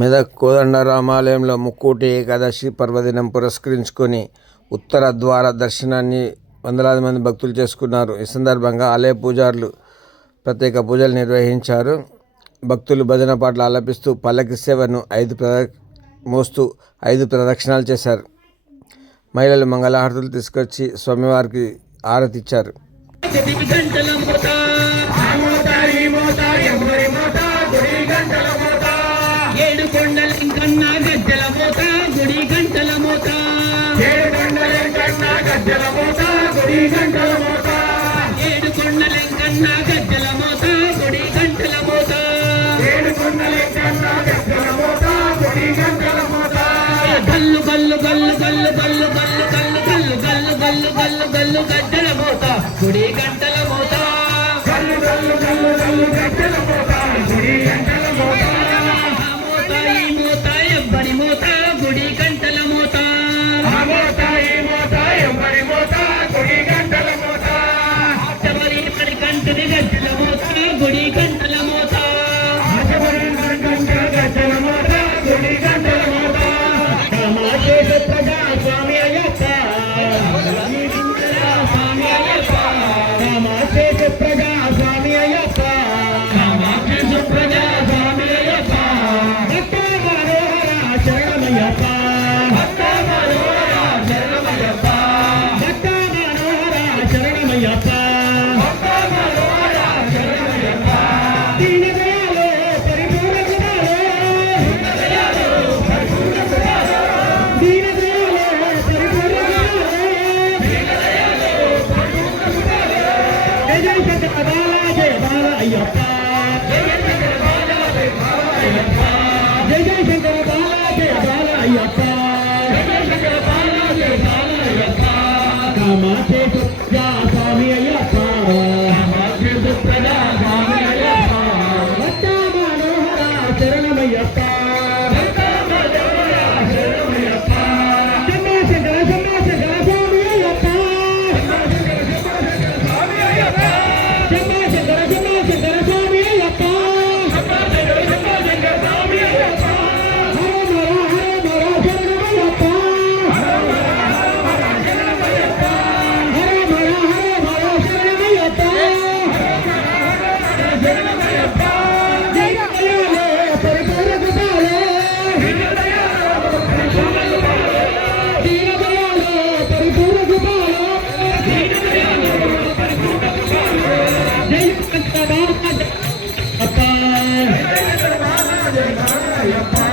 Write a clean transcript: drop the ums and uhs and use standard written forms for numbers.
మెదక్ కోదండరామాలయంలో ముక్కోటి ఏకాదశి పర్వదినం పురస్కరించుకొని ఉత్తర ద్వార దర్శనాన్ని వందలాది మంది భక్తులు చేసుకున్నారు. ఈ సందర్భంగా ఆలయ పూజారులు ప్రత్యేక పూజలు నిర్వహించారు. భక్తులు భజన పాటలు ఆలపిస్తూ పల్లకి సేవను మోస్తూ 5 ప్రదక్షిణాలు చేశారు. మహిళలు మంగళహారతులు తీసుకొచ్చి స్వామివారికి ఆరతిచ్చారు. గల్లు గల్లు గల్లు గల్లు గల్లు గల్లు గల్లు గల్లు గల్లు గల్లు గల్లు గల్లు గజ్జల మోత గుడి గంటల మోత గల్లు గల్లు గల్లు గల్లు గజ్జల మోత గుడి గంటల మోత మోత ఈ మోత ఎవ్వరి మోత గుడి గంటల మోత మోత ఈ మోత ఎవ్వరి మోత గుడి గంటల మోత ఆచమరి మరి గంటని గజ్జల మోత గుడి గంటల మోత ఆచమరి మరి గంటల గజ్జల మోత గుడి గంటల మోత ప్రజా స్వామి అయ్యప్ప స్వామి అయ్యప్ప ప్రజా స్వామి అయ్యప్ప ప్రజా స్వామి అయ్యప్ప భక్త మనోహర శరణమయ్యప్ప భక్త మనోహర శరణమయ్యప్ప భక్త మనోహర శరణమయ్యప్ప భక్త మనోహర శరణమయ్యప్ప దీని దయాలో పరిపూర్ణ గుణాలో దీన దయాలో పరిపూర్ణ గుణాలో దీన దయాలో పరిపూర్ణ గుణాలో దీన దయాలో పరిపూర్ణ గుణాలో జయ శంకర బాల జయ బాల అయ్యప్ప జయ శంకర బాల జయ బాల అయ్యప్ప జయ శంకర బాల జయ బాల అయ్యప్ప జయ శంకర బాల జయ బాల అయ్యప్ప కామాక్షి ప్రజా స్వామి అయ్యప్ప కామాక్షి ప్రజా స్వామి అయ్యప్ప భక్త మనోహర శరణమయ్యప్ప భక్త మనోహర శరణమయ్యప్ప శంభో శంకర స్వామి అయ్యప్ప స్వామి అయ్యప్ప శంభో శంకర స్వామి అయ్యప్ప శంభో శంకర స్వామి అయ్యప్ప హర మర శరణమయ్యప్ప హర మర శరణమయ్యప్ప శరణమయ్యప్ప జయ దయాలో పరిపూర్ణ కృపాలో దీన దయాలో పరిపూర్ణ కృపాలో దీన దయాలో పరిపూర్ణ కృపాలో దీన దయాలో పరిపూర్ణ కృపాలో జయ శంకర బాల అప్ప జయ శంకర బాల జయ బాల అయ్యప్ప